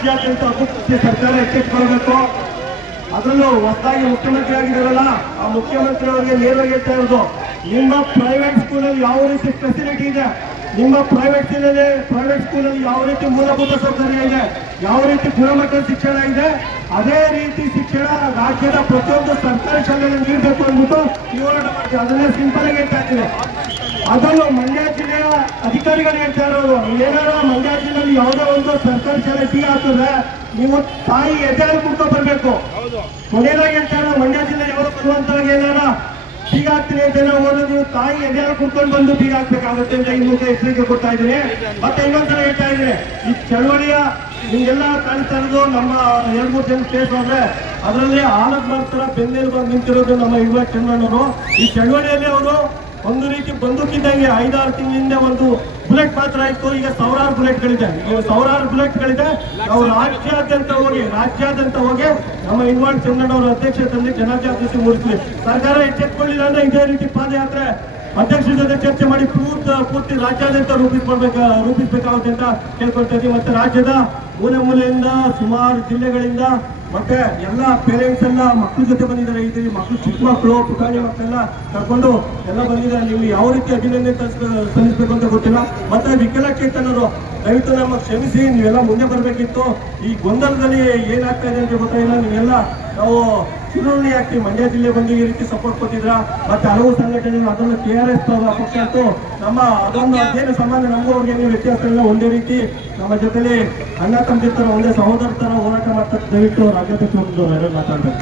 ರಾಜ್ಯಾದ್ಯಂತ ಅಭಿವೃದ್ಧಿ ಸರ್ಕಾರ ಎಚ್ಚೆತ್ತುಕೊಳ್ಬೇಕು. ಅದರಲ್ಲೂ ಹೊಸದಾಗಿ ಮುಖ್ಯಮಂತ್ರಿ ಆಗಿದ್ದಾರಲ್ಲ, ಆ ಮುಖ್ಯಮಂತ್ರಿ ಅವರಿಗೆ ನೇರವಾಗಿ ಹೇಳ್ತಾ ಇರೋದು, ನಿಮ್ಮ ಪ್ರೈವೇಟ್ ಸ್ಕೂಲಲ್ಲಿ ಯಾವ ರೀತಿ ಫೆಸಿಲಿಟಿ ಇದೆ, ನಿಮ್ಮ ಪ್ರೈವೇಟ್ ಸ್ಕೂಲಲ್ಲಿ ಯಾವ ರೀತಿ ಮೂಲಭೂತ ಸೌಕರ್ಯ ಇದೆ, ಯಾವ ರೀತಿ ಗುಣಮಟ್ಟದ ಶಿಕ್ಷಣ ಇದೆ, ಅದೇ ರೀತಿ ಶಿಕ್ಷಣ ರಾಜ್ಯದ ಪ್ರತಿಯೊಂದು ಸರ್ಕಾರಿ ಶಾಲೆಯಲ್ಲಿ ನೀಡಬೇಕು ಅಂದ್ಬಿಟ್ಟು ಈ ಹೋರಾಟ ಮಾಡ್ತೀವಿ. ಅದನ್ನೇ ಸಿಂಪಲ್ ಆಗಿ ಹೇಳ್ತಾ ಇದ್ದೀವಿ. ಅದನ್ನು ಮಂಡ್ಯ ಜಿಲ್ಲೆಯ ಅಧಿಕಾರಿಗಳು ಹೇಳ್ತಾ ಇರೋದು, ಏನಾದ್ರು ಮಂಡ್ಯ ಜಿಲ್ಲೆಯಲ್ಲಿ ಯಾವುದೇ ಒಂದು ಸರ್ಕಾರಿ ಶಾಲೆ ಟೀ ಹಾಕಿದ್ರೆ ನೀವು ತಾಯಿ ಎದೆಯಲ್ಲಿ ಕುಟ್ಕೊಂಡು ಬರ್ಬೇಕು. ಮನೆಯದಾಗಿ ಹೇಳ್ತಾ ಇರೋದು, ಮಂಡ್ಯ ಜಿಲ್ಲೆ ಯಾವುದು ಬರುವಂತಾಗಿ ಏನಾರ ಬೀಗ ಹಾಕ್ತೀನಿ ಅಂತ ಹೋದ್ರೆ ನೀವು ತಾಯಿ ಎದೆಯಲ್ಲಿ ಕುಟ್ಕೊಂಡು ಬಂದು ಬೀಗ ಹಾಕ್ಬೇಕಾಗುತ್ತೆ ಅಂತ ಇನ್ನೊಂದು ಎಚ್ಚರಿಕೆ ಕೊಡ್ತಾ ಇದ್ದೀನಿ. ಮತ್ತೆ ಇನ್ನೊಂದ್ಸಲ ಹೇಳ್ತಾ ಇದ್ದೀನಿ, ಈ ಚಳವಳಿಯ ನಿಮ್ಗೆಲ್ಲ ಕಾಣಿಸ್ತಾ ಇರೋದು ನಮ್ಮ 2-3 ಜನ ಕೇಸ್ ಹೋದ್ರೆ ಅದರಲ್ಲಿ ಆಲದ ಮಾಡ್ತಾರ ಬೆನ್ನೆಲು ಬಂದು ನಿಂತಿರೋದು ನಮ್ಮ ಯುವ ಚಂದ್ರಣ್ಣವರು. ಈ ಚಳವಳಿಯಲ್ಲಿ ಅವರು ಒಂದು ರೀತಿ ಬಂದೂಕಿದ್ದಂಗೆ 5-6 ತಿಂಗಳಿಂದ ಒಂದು ಬುಲೆಟ್ ಮಾತ್ರ ಇತ್ತು, ಈಗ ಸಾವಿರಾರು ಬುಲೆಟ್ಗಳಿದೆ. ನಾವು ರಾಜ್ಯಾದ್ಯಂತ ಹೋಗಿ ನಮ್ಮ ಇನ್ವಾಲ್ಡ್ ಚಂದ್ರಣ್ಣವರ ಅಧ್ಯಕ್ಷತೆಯಲ್ಲಿ ಜನಜಾಗೃತಿ ಮೂಡಿಸ್ತೀವಿ. ಸರ್ಕಾರ ಎಚ್ಚೆತ್ತುಕೊಳ್ಳಿಲ್ಲ ಅಂದ್ರೆ ಇದೇ ರೀತಿ ಪಾದಯಾತ್ರೆ ಅಧ್ಯಕ್ಷರ ಜೊತೆ ಚರ್ಚೆ ಮಾಡಿ ಪೂರ್ತಿ ರಾಜ್ಯಾದ್ಯಂತ ರೂಪಿಸಬೇಕಾಗುತ್ತೆ ಅಂತ ಕೇಳ್ಕೊಳ್ತಾ ಇದ್ದೀವಿ. ಮತ್ತೆ ರಾಜ್ಯದ ಮೂಲೆಯಿಂದ ಸುಮಾರು ಜಿಲ್ಲೆಗಳಿಂದ ಮತ್ತೆ ಎಲ್ಲ ಪೇರೆಂಟ್ಸ್ ಎಲ್ಲ ಮಕ್ಕಳ ಜೊತೆ ಬಂದಿದ್ದಾರೆ. ಈ ಮಕ್ಕಳು ಚಿಕ್ಕ ಮಕ್ಕಳು ಪುಟಾಣಿ ಮಕ್ಕಳೆಲ್ಲ ಕರ್ಕೊಂಡು ಎಲ್ಲ ಬಂದಿದ್ದಾರೆ. ನೀವು ಯಾವ ರೀತಿ ಅಭಿನಂದನೆ ಸಲ್ಲಿಸಬೇಕು ಅಂತ ಗೊತ್ತಿಲ್ಲ. ಮತ್ತೆ ವಿಕಲಚೇತನರು ದಯವಿಟ್ಟು ನಮ್ಮ ಕ್ಷಮಿಸಿ, ನೀವೆಲ್ಲ ಮುಂದೆ ಬರಬೇಕಿತ್ತು. ಈ ಗೊಂದಲದಲ್ಲಿ ಏನಾಗ್ತಾ ಇದೆ ಅಂತ ಗೊತ್ತಾಗಿಲ್ಲ. ನೀವೆಲ್ಲ ನಾವು ಚುನಾವಣೆ ಹಾಕಿ ಮಂಡ್ಯ ಜಿಲ್ಲೆ ಬಂದು ಈ ರೀತಿ ಸಪೋರ್ಟ್ ಕೊಟ್ಟಿದ್ರ. ಮತ್ತೆ ಹಲವು ಸಂಘಟನೆಗಳು ಅದನ್ನು KRS ಪಕ್ಷ ಅಂತೂ ನಮ್ಮ ಅದೊಂದು ಅದೇನು ಸಂಬಂಧ ನಮಗೂ ಅವ್ರಿಗೆ ಏನು ವ್ಯತ್ಯಾಸ ಇಲ್ಲ. ಒಂದೇ ರೀತಿ ನಮ್ಮ ಜೊತೆಲಿ ಅಣ್ಣ ತಮ್ಮ ತರ ಒಂದೇ ಸಹೋದರ ತರ ಹೋರಾಟ ಮಾಡ್ತಾರೆ. ದಯವಿಟ್ಟು ರಾಜ್ಯಾಧ್ಯಕ್ಷ ಮಾತಾಡ್ಬೇಕು.